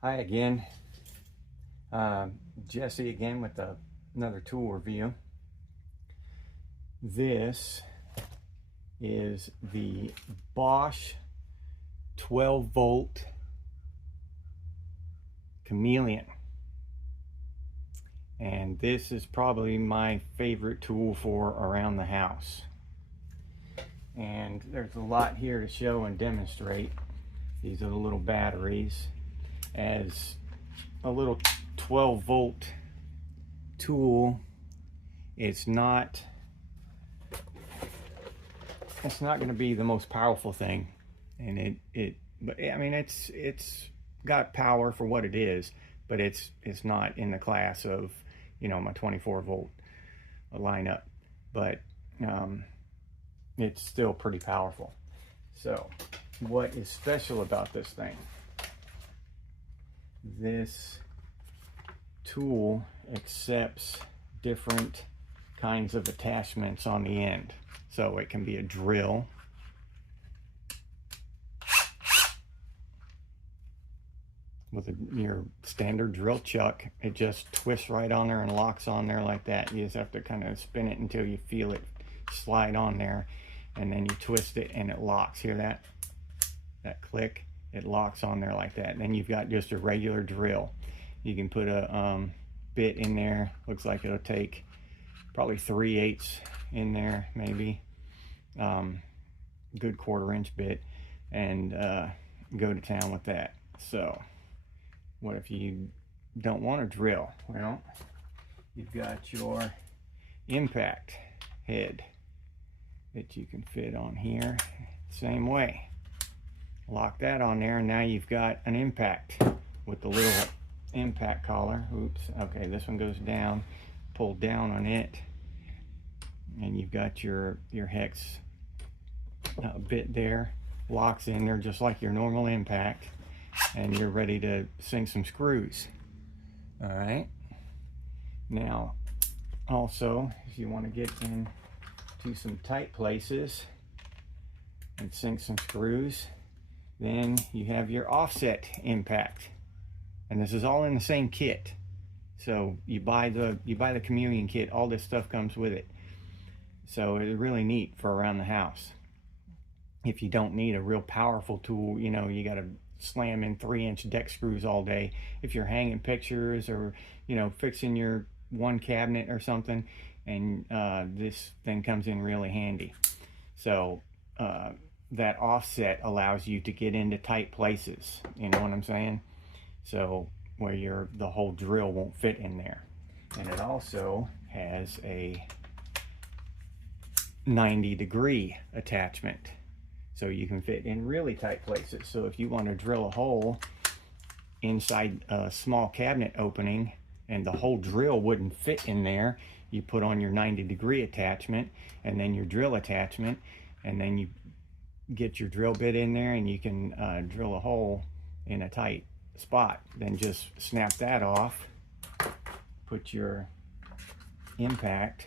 Hi again, Jesse again with another tool review. This is the Bosch 12 volt Chameleon, and this is probably my favorite tool for around the house. And there's a lot here to show and demonstrate. These are the little batteries. As a little 12 volt tool, it's not going to be the most powerful thing, and but I mean it's got power for what it is, but it's not in the class of, you know, my 24 volt lineup, but it's still pretty powerful. So what is special about this thing? This tool accepts different kinds of attachments on the end. So it can be a drill, with your standard drill chuck. It just twists right on there and locks on there like that. You just have to kind of spin it until you feel it slide on there, and then you twist it and it locks. Hear that click? It locks on there like that. And then you've got just a regular drill. You can put a bit in there. Looks like it'll take probably 3/8 in there, maybe. Good 1/4 inch bit, and go to town with that. So what if you don't want to drill? Well, you've got your impact head that you can fit on here. Same way. Lock that on there, and now you've got an impact with the little impact collar. Oops, okay, this one goes down. Pull down on it, and you've got your hex bit there. Locks in there just like your normal impact, and you're ready to sink some screws. All right, now also, if you want to get into some tight places and sink some screws, then you have your offset impact, and this is all in the same kit. So you buy the Chameleon kit. All this stuff comes with it. So it's really neat for around the house. If you don't need a real powerful tool, you know, you got to slam in 3-inch deck screws all day. If you're hanging pictures, or, you know, fixing your one cabinet or something, and this thing comes in really handy. So that offset allows you to get into tight places, you know what I'm saying? So where the whole drill won't fit in there. And it also has a 90-degree attachment, so you can fit in really tight places. So if you want to drill a hole inside a small cabinet opening and the whole drill wouldn't fit in there, you put on your 90-degree attachment and then your drill attachment, and then you get your drill bit in there, and you can drill a hole in a tight spot. Then just snap that off, put your impact,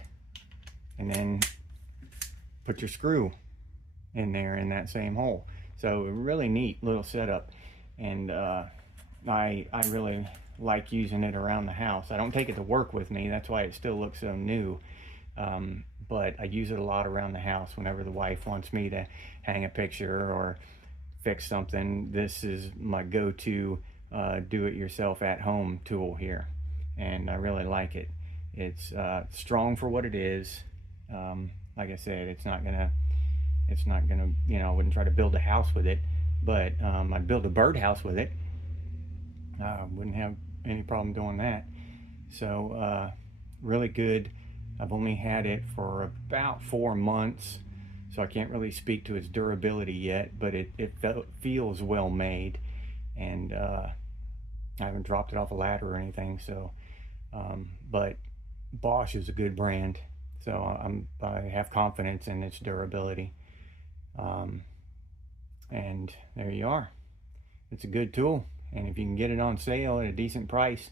and then put your screw in there in that same hole. So a really neat little setup, and I really like using it around the house. I don't take it to work with me, that's why it still looks so new. But I use it a lot around the house whenever the wife wants me to hang a picture or fix something. This is my go-to do-it-yourself at-home tool here, and I really like it. It's strong for what it is. Like I said, it's not gonna, you know, I wouldn't try to build a house with it, but I'd build a birdhouse with it. Wouldn't have any problem doing that. So really good. I've only had it for about 4 months, so I can't really speak to its durability yet, but it feels well made, and I haven't dropped it off a ladder or anything. So but Bosch is a good brand, so I have confidence in its durability. And there you are. It's a good tool, and if you can get it on sale at a decent price,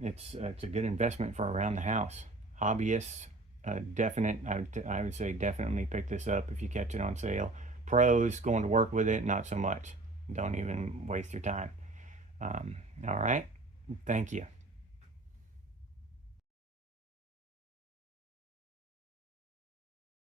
it's a good investment for around the house. Hobbyists, I would say definitely pick this up if you catch it on sale. Pros going to work with it, not so much. Don't even waste your time. All right. Thank you.